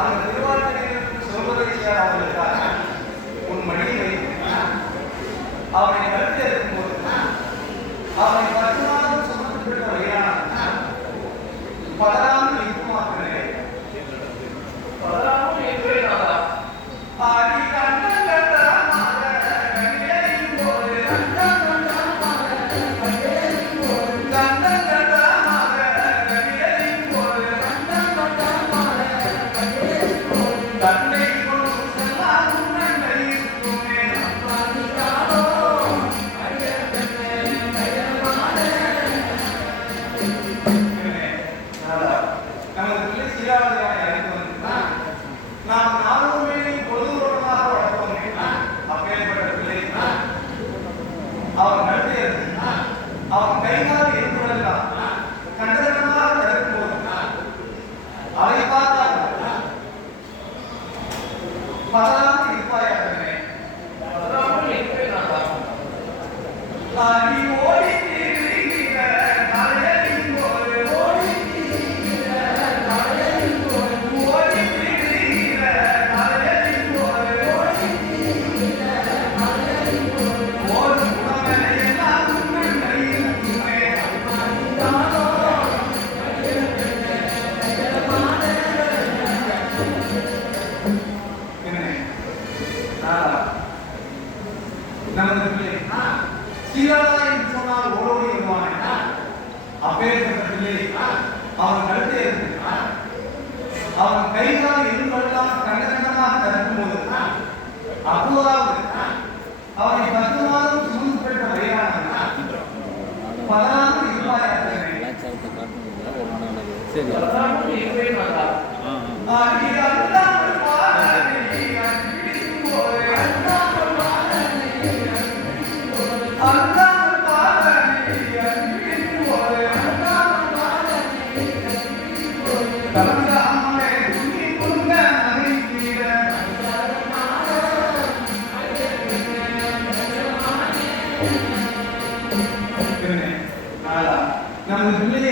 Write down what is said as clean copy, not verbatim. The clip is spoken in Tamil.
அந்த திருவாரூரில் சிவபதேசியார் அவர்களுக்காக உன் மடியை வைத்து அவனை கருத்து இருக்கும்போது அவனை 10 மாதம் சுமந்து வகையான பதறாமல் இருக்குமாக்கிறே பதறாமல் இருக்கிறேன் ஆடி நாம் நானுமே பொதுவாக வளர்ப்போமே அப்பேற்பட்ட பிள்ளை அவன் கழுத்தை அவன் கைகால் இருப்பதெல்லாம் கண்டனமாக தடுக்கும் போது அதை பார்த்தால் பதறாமல் இருப்பாயாகவே ஓடி நமது பிள்ளை சீராளா என்று சொன்னால் ஓடோடி வருவானே அப்பேற்பட்ட பிள்ளை அவன் கழுத்தை அவன் கைகால் இரும்பெல்லாம் கண்டகண்டமாக தடுக்கும் போது அப்போதாவது அவனை 10 மாதம் சுமந்து பெற்ற வயதான பதறாமல் இருப்பாயாக நமது பிள்ளையை